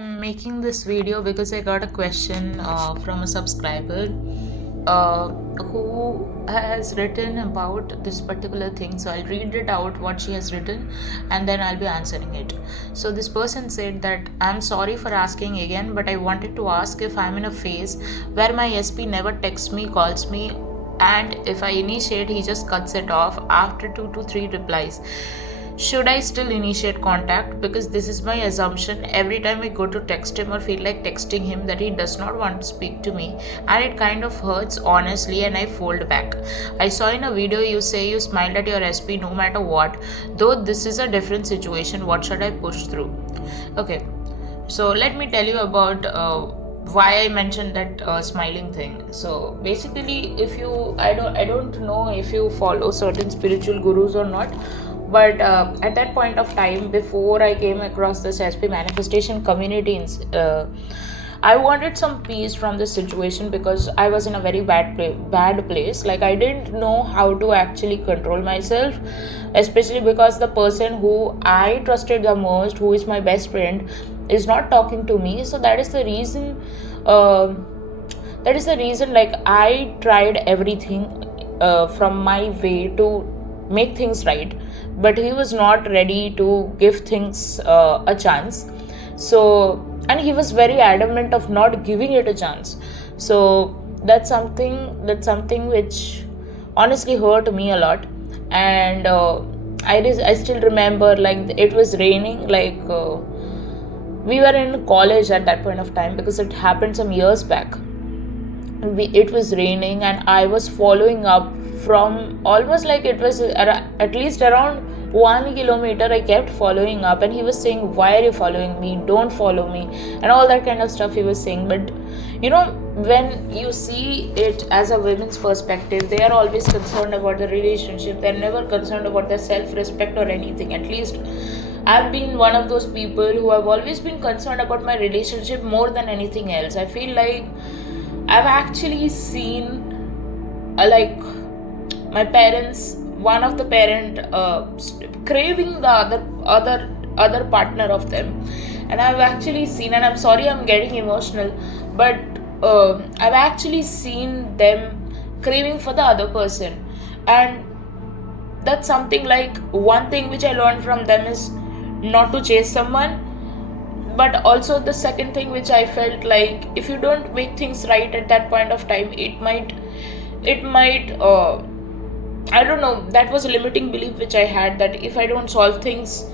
Making this video because I got a question from a subscriber uh, who has written about this particular thing. So I'll read it out what she has written and then I'll be answering it. So this person said that I'm sorry for asking again, but I wanted to ask if I'm in a phase where my SP never texts me, calls me, and if I initiate, he just cuts it off after 2 to 3 replies. Should I still initiate contact? Because this is my assumption. Every time I go to text him or feel like texting him, that he does not want to speak to me, and it kind of hurts honestly, and I fold back. I saw in a video you say you smiled at your SP no matter what. Though this is a different situation, what should I push through? Okay, so let me tell you about why I mentioned that smiling thing. So basically, if you, I don't know if you follow certain spiritual gurus or not, but at that point of time, before I came across this SP manifestation community, I wanted some peace from this situation because I was in a very bad place. Like, I didn't know how to actually control myself, especially because the person who I trusted the most, who is my best friend, is not talking to me. So that is the reason. Uh, that is the reason. Like, I tried everything from my way to make things right, but he was not ready to give things a chance. So, and he was very adamant of not giving it a chance. So that's something which honestly hurt me a lot. And I still remember, like, it was raining, like, we were in college at that point of time because it happened some years back. It was raining and I was following up from almost, like, it was at least around 1 kilometer. I kept following up and he was saying, why are you following me, don't follow me, and all that kind of stuff he was saying. But you know, when you see it as a women's perspective, they are always concerned about the relationship. They're never concerned about their self-respect or anything. At least I've been one of those people who have always been concerned about my relationship more than anything else. I feel like I've actually seen, like, my parents, one of the parent craving the other partner of them, and I've actually seen, and I'm sorry I'm getting emotional, but I've actually seen them craving for the other person. And that's something, like, one thing which I learned from them is not to chase someone. But also the second thing which I felt, like, if you don't make things right at that point of time, it might I don't know, that was a limiting belief which I had, that if I don't solve things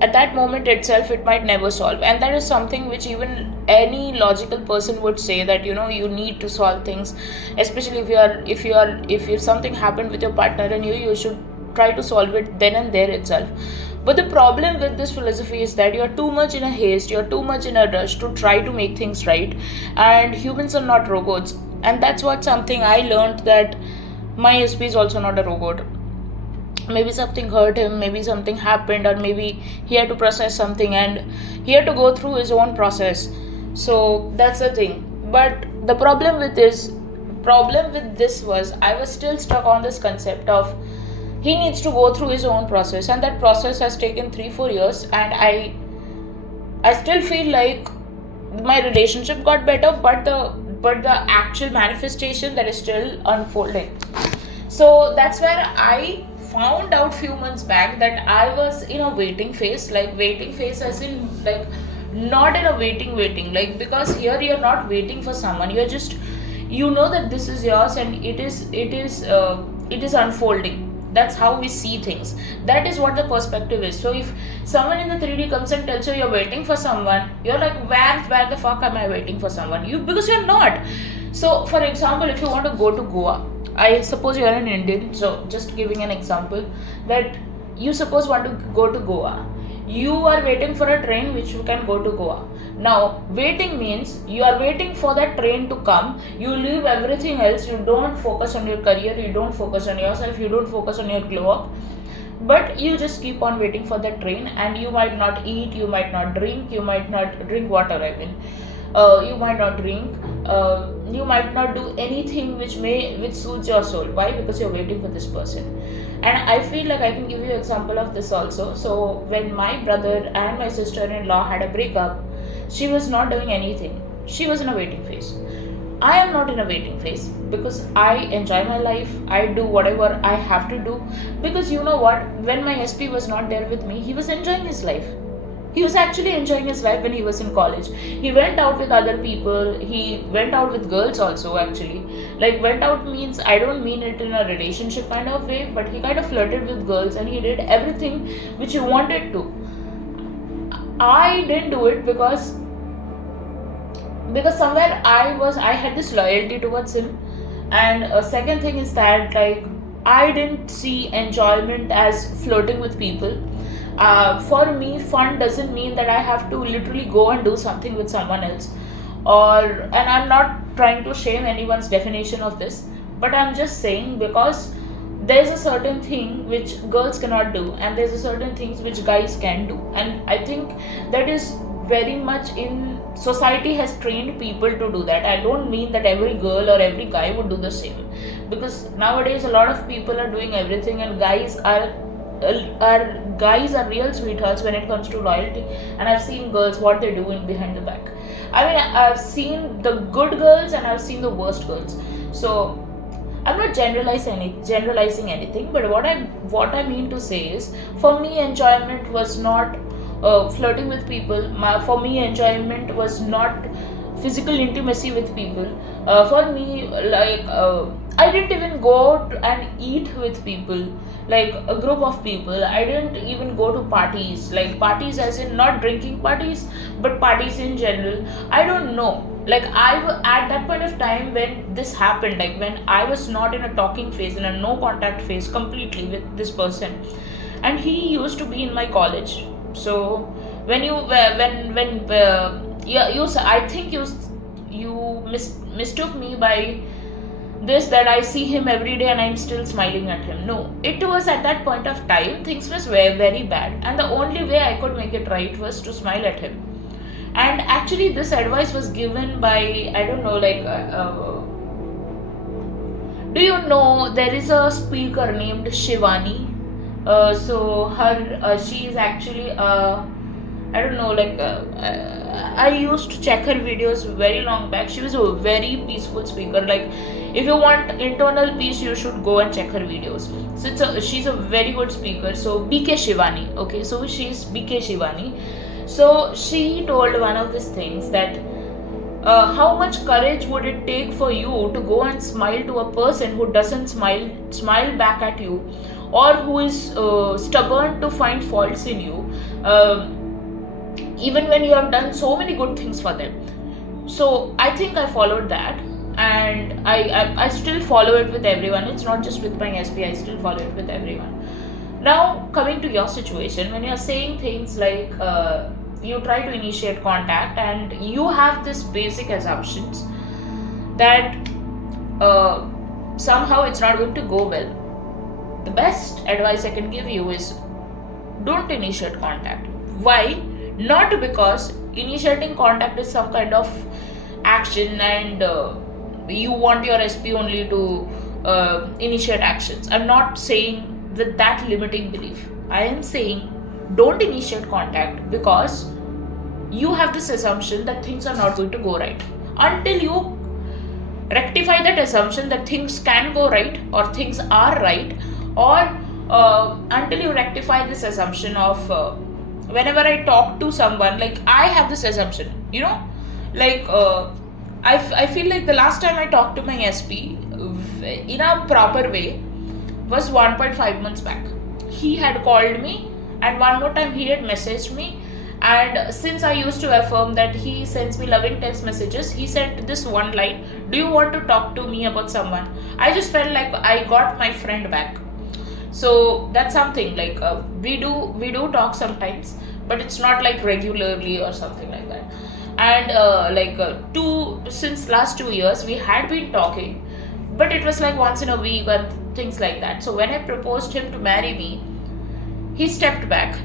at that moment itself, it might never solve. And that is something which even any logical person would say, that you need to solve things, especially if something happened with your partner, and you should try to solve it then and there itself. But the problem with this philosophy is that you're too much in a haste, you're too much in a rush to try to make things right, and humans are not robots. And that's what something I learned, that my SP is also not a robot. Maybe something hurt him, maybe something happened, or maybe he had to process something and he had to go through his own process. So that's the thing. But the problem with this was, I was still stuck on this concept of he needs to go through his own process, and that process has taken 3-4 years, and I still feel like my relationship got better, but the actual manifestation, that is still unfolding. So that's where I found out few months back that I was in a waiting phase. Like, waiting phase as in, like, not in a waiting, like, because here you're not waiting for someone, you're just, that this is yours, and it is unfolding. That's how we see things. That is what the perspective is. So if someone in the 3D comes and tells you you're waiting for someone, you're like, where the fuck am I waiting for someone? Because you're not. So for example, if you want to go to Goa, I suppose you are an Indian, so just giving an example, that you suppose want to go to Goa. You are waiting for a train which you can go to Goa. Now, waiting means you are waiting for that train to come. You leave everything else. You don't focus on your career. You don't focus on yourself. You don't focus on your glow up. But you just keep on waiting for that train, and you might not eat. You might not drink. You might not drink water. I mean, you might not drink. You might not do anything which suits your soul. Why? Because you're waiting for this person. And I feel like I can give you an example of this also. So when my brother and my sister-in-law had a breakup, She was not doing anything. She was in a waiting phase. I am not in a waiting phase because I enjoy my life. I do whatever I have to do. Because you know what? When my SP was not there with me, he was enjoying his life. He was actually enjoying his life when he was in college. He went out with other people. He went out with girls also, actually. Like, went out means, I don't mean it in a relationship kind of way, but he kind of flirted with girls and he did everything which he wanted to. I didn't do it because somewhere I had this loyalty towards him. And second thing is that, like, I didn't see enjoyment as flirting with people. For me, fun doesn't mean that I have to literally go and do something with someone else. And I'm not trying to shame anyone's definition of this, but I'm just saying, because there's a certain thing which girls cannot do, and there's a certain things which guys can do. And I think that is very much in society has trained people to do that. I don't mean that every girl or every guy would do the same, because nowadays a lot of people are doing everything, and guys are real sweethearts when it comes to loyalty. And I've seen girls what they're doing behind the back. I mean, I've seen the good girls and I've seen the worst girls. So I'm not generalizing anything, but what I mean to say is, for me, enjoyment was not flirting with people. For me, enjoyment was not physical intimacy with people. For me, I didn't even go and eat with people, like a group of people. I didn't even go to parties, like parties as in not drinking parties, but parties in general. I don't know. Like, at that point of time when this happened, like when I was not in a talking phase, in a no contact phase completely with this person, and he used to be in my college. So when you when yeah, I think mistook me by this, that I see him every day and I'm still smiling at him. No, it was at that point of time things was very, very bad, and the only way I could make it right was to smile at him. And actually, this advice was given by, I don't know, like, do you know there is a speaker named Shivani? She is actually, I don't know, like, I used to check her videos very long back. She was a very peaceful speaker. Like, if you want internal peace, you should go and check her videos. So she's a very good speaker. So BK Shivani, okay, so she's BK Shivani. So she told one of these things that how much courage would it take for you to go and smile to a person who doesn't smile back at you, or who is stubborn to find faults in you, even when you have done so many good things for them. So I think I followed that, and I still follow it with everyone. It's not just with my SP, I still follow it with everyone. Now, coming to your situation, when you're saying things like you try to initiate contact and you have this basic assumptions that somehow it's not going to go well, the best advice I can give you is, don't initiate contact. Why? Not because initiating contact is some kind of action and you want your SP only to initiate actions. I'm not saying with that limiting belief. I am saying, don't initiate contact because you have this assumption that things are not going to go right. Until you rectify that assumption that things can go right or things are right, or until you rectify this assumption of whenever I talk to someone, like, I have this assumption, like, I feel like the last time I talked to my SP in a proper way was 1.5 months back. He had called me, and one more time he had messaged me. And since I used to affirm that he sends me loving text messages, he sent this one line: do you want to talk to me about someone? I just felt like I got my friend back. So that's something, like, we do talk sometimes, but it's not like regularly or something like that. And since last 2 years we had been talking, but it was like once in a week and things like that. So when I proposed him to marry me, he stepped back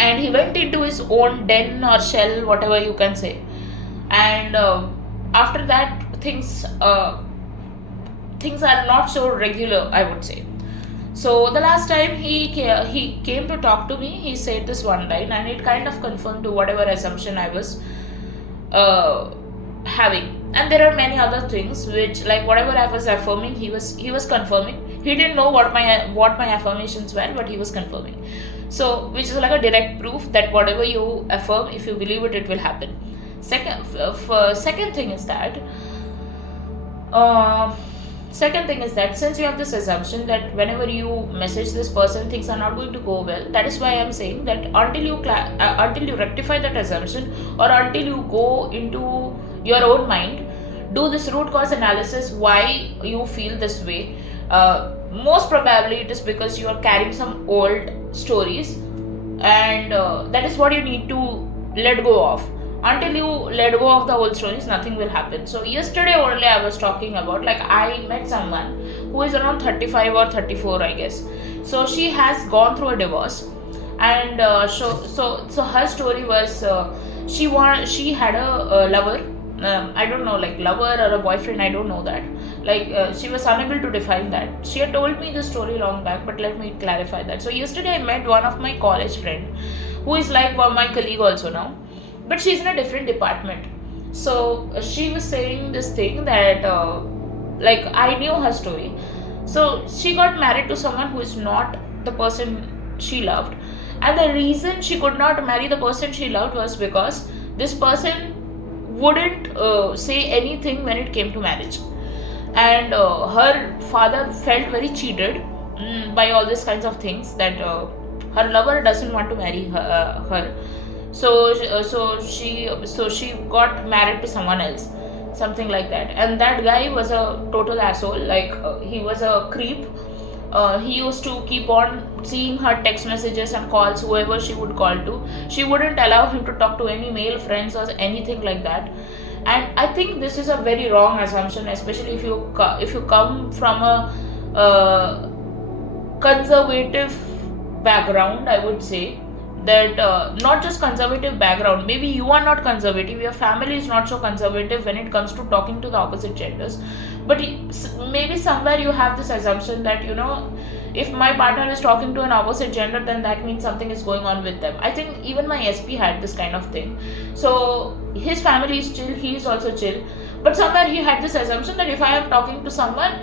and he went into his own den or shell, whatever you can say. And after that, things are not so regular, I would say. So the last time he came to talk to me, he said this one line, and it kind of confirmed to whatever assumption I was uh, having. And there are many other things which, like whatever I was affirming, he was confirming. He didn't know what my affirmations were, but he was confirming. So which is like a direct proof that whatever you affirm, if you believe it, it will happen. Second thing is that uh, since you have this assumption that whenever you message this person, things are not going to go well. That is why I'm saying that until you rectify that assumption, or until you go into your own mind, do this root cause analysis why you feel this way. Most probably it is because you are carrying some old stories, and that is what you need to let go of. Until you let go of the old stories, nothing will happen. So yesterday only I was talking about, like, I met someone who is around 35 or 34, I guess. So she has gone through a divorce, and so her story was, she had a lover. I don't know, like lover or a boyfriend, I don't know that. Like, she was unable to define that. She had told me this story long back, but let me clarify that. So yesterday I met one of my college friend, who is like my colleague also now, but she's in a different department. So she was saying this thing that, like, I knew her story. So she got married to someone who is not the person she loved, and the reason she could not marry the person she loved was because this person wouldn't say anything when it came to marriage. And her father felt very cheated, by all these kinds of things, that her lover doesn't want to marry her. So she got married to someone else, something like that. And that guy was a total asshole. Like, he was a creep. He used to keep on seeing her text messages and calls, whoever she would call to. She wouldn't allow him to talk to any male friends or anything like that. And I think this is a very wrong assumption, especially if you come from a conservative background, I would say. That, not just conservative background, maybe you are not conservative, your family is not so conservative when it comes to talking to the opposite genders, but maybe somewhere you have this assumption that, if my partner is talking to an opposite gender, then that means something is going on with them. I think even my SP had this kind of thing. So his family is chill, he is also chill, but somewhere he had this assumption that if I am talking to someone,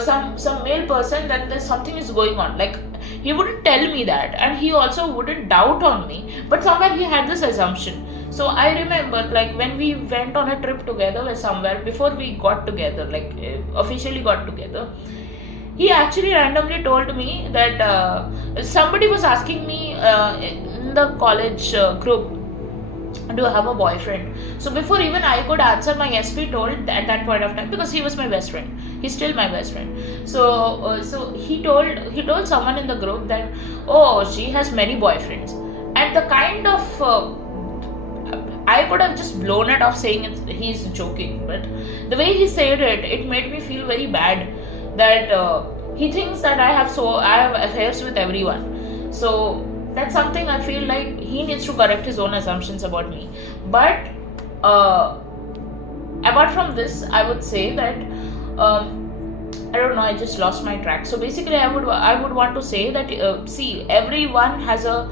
some male person, then there's something is going on. Like, he wouldn't tell me that, and he also wouldn't doubt on me, but somewhere he had this assumption. So I remember, like, when we went on a trip together or somewhere, before we got together, like, officially got together, he actually randomly told me that, somebody was asking me, in the college group, do you have a boyfriend? So before even I could answer, my SP told at that point of time, because he was my best friend. He's still my best friend. So he told someone in the group that, oh, she has many boyfriends. And the kind of, I could have just blown it off saying he's joking, but the way he said it, it made me feel very bad. That, he thinks that I have affairs with everyone. So that's something I feel like he needs to correct his own assumptions about me. But, uh, apart from this, I would say that, I don't know, I just lost my track. So basically, I would want to say that, see, everyone has a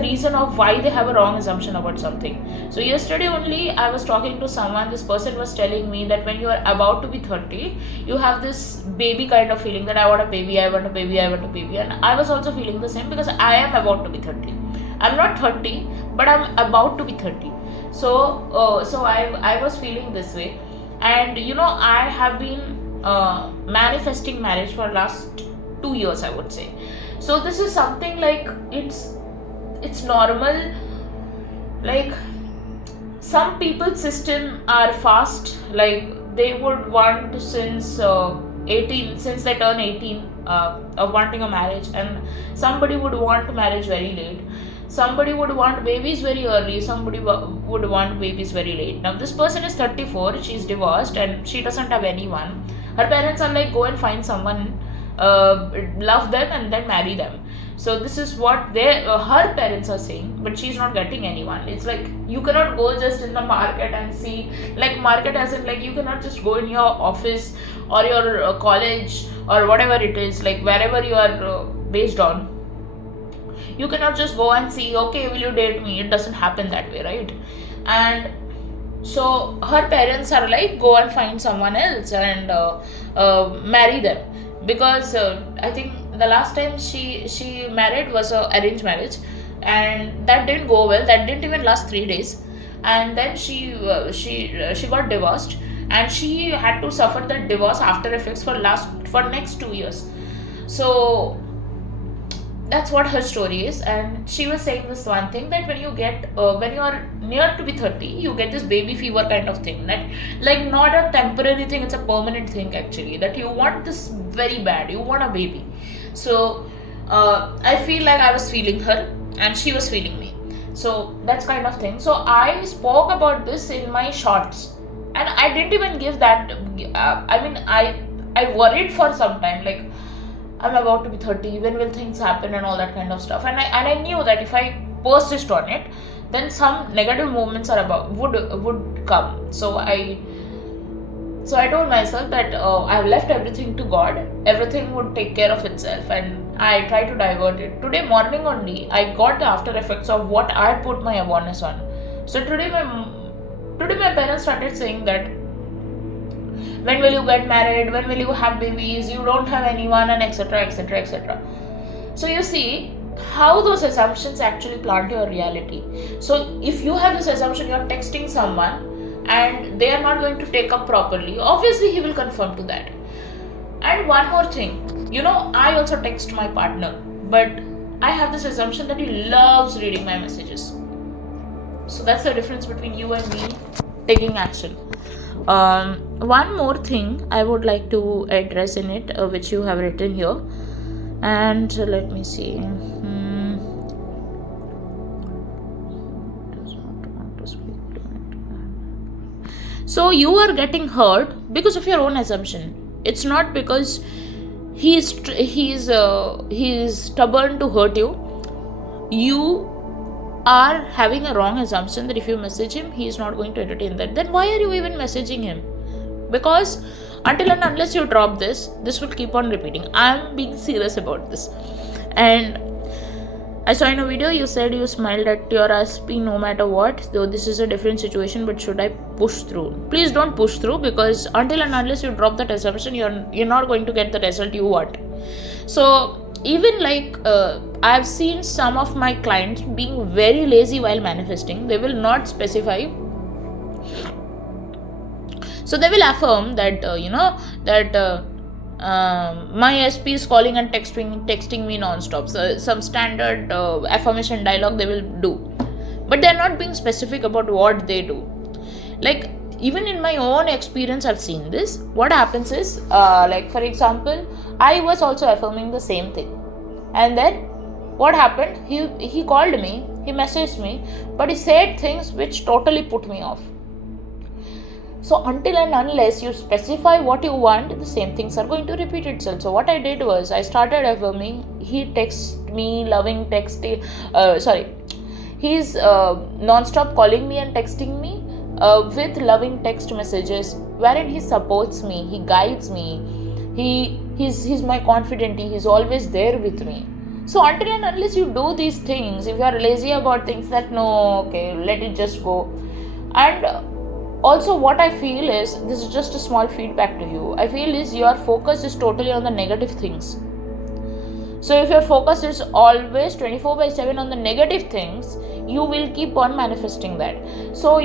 reason of why they have a wrong assumption about something. So yesterday only I was talking to someone. This person was telling me that when you are about to be 30, you have this baby kind of feeling that I want a baby, I want a baby, I want a baby. And I was also feeling the same, because I am about to be 30. I'm not 30, but I'm about to be 30. So I was feeling this way. And I have been manifesting marriage for last 2 years, I would say. So this is something like, it's normal. Like, some people's system are fast, like they would want, since 18, since they turn 18, of wanting a marriage. And somebody would want marriage very late, somebody would want babies very early, somebody would want babies very late. Now this person is 34, she's divorced, and she doesn't have anyone. Her parents are like, go and find someone, love them and then marry them. So this is what her parents are saying, but she's not getting anyone. It's like you cannot go just in the market and see, like market as in like you cannot just go in your office or your college or whatever it is, like wherever you are based on. You cannot just go and see, okay, will you date me? It doesn't happen that way, right? And so her parents are like, go and find someone else and marry them, because I think the last time she married was a arranged marriage, and that didn't go well. That didn't even last 3 days, and then she got divorced, and she had to suffer that divorce after effects for next 2 years. So that's what her story is. And she was saying this one thing, that when you get when you are near to be 30, you get this baby fever kind of thing, that like not a temporary thing, it's a permanent thing actually, that you want this very bad, you want a baby. So I feel like I was feeling her and she was feeling me, so that's kind of thing. So I spoke about this in my shorts, and I didn't even give that I mean, I worried for some time, like I'm about to be 30, when will things happen and all that kind of stuff. And I knew that if I persist on it, then some negative moments would come. So I told myself that I've left everything to God. Everything would take care of itself, and I try to divert it. Today morning only, I got the after effects of what I put my awareness on. So today my parents started saying that, when will you get married, when will you have babies, you don't have anyone, and etc, etc, etc. So you see how those assumptions actually plant your reality. So if you have this assumption, you're texting someone and they are not going to take up properly, obviously he will conform to that. And one more thing, I also text my partner, but I have this assumption that he loves reading my messages. So that's the difference between you and me taking action. One more thing I would like to address in it, which you have written here, and let me see. Does not want to speak to it. So you are getting hurt because of your own assumption. It's not because he's stubborn to hurt you. You are having a wrong assumption that if you message him, he is not going to entertain that. Then why are you even messaging him? Because until and unless you drop this will keep on repeating. I'm being serious about this. And I saw in a video you said you smiled at your SP no matter what, though this is a different situation, but should I push through? Please don't push through, because until and unless you drop that assumption, you're not going to get the result you want. So even like I've seen some of my clients being very lazy while manifesting. They will not specify. So they will affirm that my SP is calling and texting me non-stop. So some standard affirmation dialogue they will do, but they are not being specific about what they do. Like even in my own experience, I've seen this. What happens is, like for example, I was also affirming the same thing, and then what happened? He called me, he messaged me, but he said things which totally put me off. So until and unless you specify what you want, the same things are going to repeat itself. So what I did was I started affirming. He texted me, loving texting. He's non-stop calling me and texting me with loving text messages, wherein he supports me, he guides me, he's my confidant, he's always there with me. So until and unless you do these things, if you are lazy about things, that no, okay, let it just go. And also what I feel is, this is just a small feedback to you, I feel is your focus is totally on the negative things. So if your focus is always 24/7 on the negative things, you will keep on manifesting that. So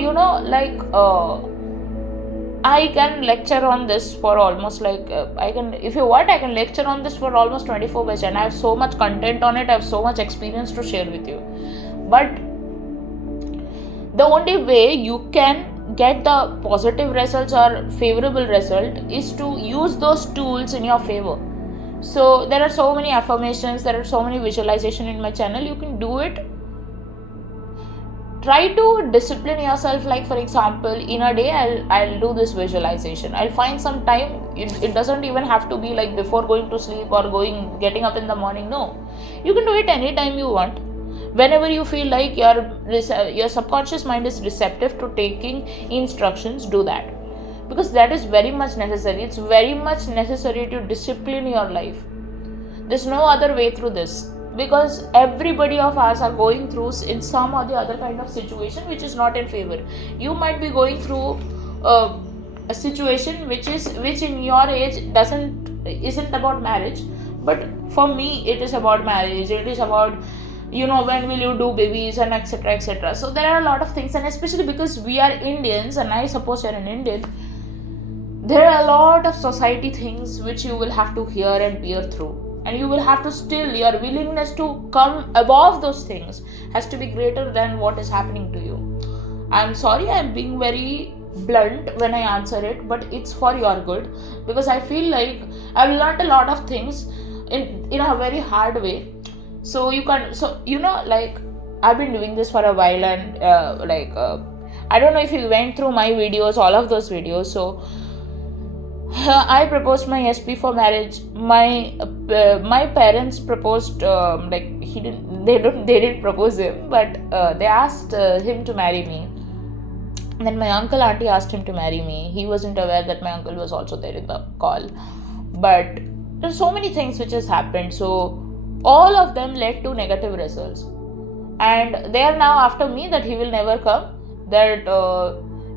I can lecture on this for almost I can lecture on this for almost 24/7. I have so much content on it, I have so much experience to share with you. But the only way you can get the positive results or favorable result is to use those tools in your favor. So there are so many affirmations, there are so many visualization in my channel. You can do it. Try to discipline yourself. Like for example, in a day I'll do this visualization. I'll find some time. It doesn't even have to be like before going to sleep or getting up in the morning. No, You can do it anytime you want. Whenever you feel like your subconscious mind is receptive to taking instructions, do that, because that is very much necessary. It's very much necessary to discipline your life. There's no other way through this, because everybody of us are going through in some or the other kind of situation which is not in favor. You might be going through a situation which in your age isn't about marriage, but for me it is about marriage. It is about, when will you do babies, and etc etc. So there are a lot of things, and especially because we are Indians, and I suppose you're an Indian, there are a lot of society things which you will have to hear and bear through, and you will have to still, your willingness to come above those things has to be greater than what is happening to you. I'm sorry, I'm being very blunt when I answer it, but it's for your good, because I feel like I've learned a lot of things in a very hard way. So I've been doing this for a while, and I don't know if you went through my videos, all of those videos. So I proposed my SP for marriage. My parents proposed, they didn't propose him, but they asked him to marry me. And then my uncle auntie asked him to marry me. He wasn't aware that my uncle was also there in the call. But there's so many things which has happened. So all of them led to negative results. And they are now after me that he will never come. That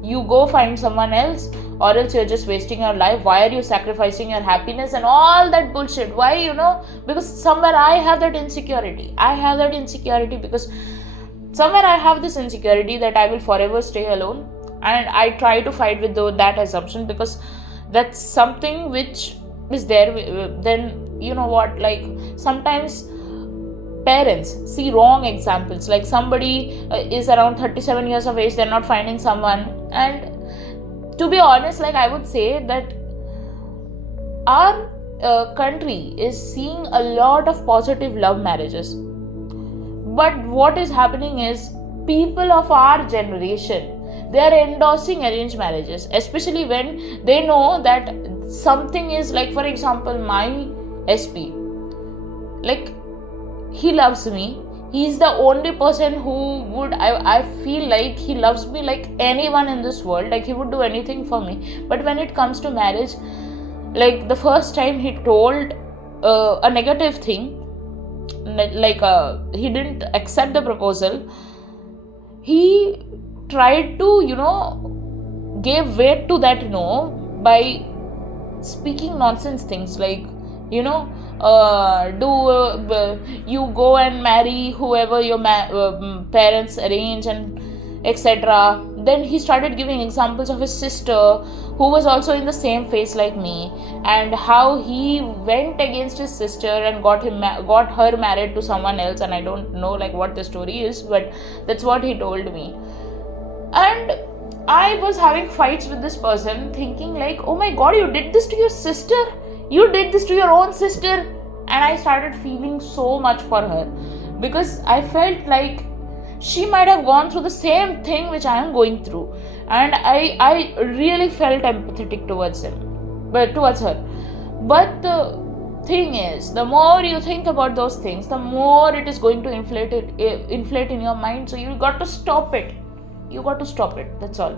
you go find someone else, or else you're just wasting your life. Why are you sacrificing your happiness and all that bullshit? Why? Because somewhere I have that insecurity. Because somewhere I have this insecurity that I will forever stay alone, and I try to fight with that assumption, because that's something which is there. Then sometimes parents see wrong examples, like somebody is around 37 years of age, they're not finding someone. And to be honest, I would say that our country is seeing a lot of positive love marriages, but what is happening is people of our generation, they are endorsing arranged marriages, especially when they know that something is, for example, my SP, he loves me. He's the only person who would, I feel like he loves me like anyone in this world. He would do anything for me. But when it comes to marriage, the first time he told a negative thing, he didn't accept the proposal. He tried to, give weight to that no by speaking nonsense things, you go and marry whoever your parents arrange, and etc. Then he started giving examples of his sister who was also in the same phase like me, and how he went against his sister and got her married to someone else. And I don't know what the story is, but that's what he told me. And I was having fights with this person, thinking oh my god, you did this to your sister? You did this to your own sister? And I started feeling so much for her, because I felt like she might have gone through the same thing which I am going through, and I really felt empathetic towards her. But the thing is, the more you think about those things, the more it is going to inflate in your mind. So you got to stop it. That's all.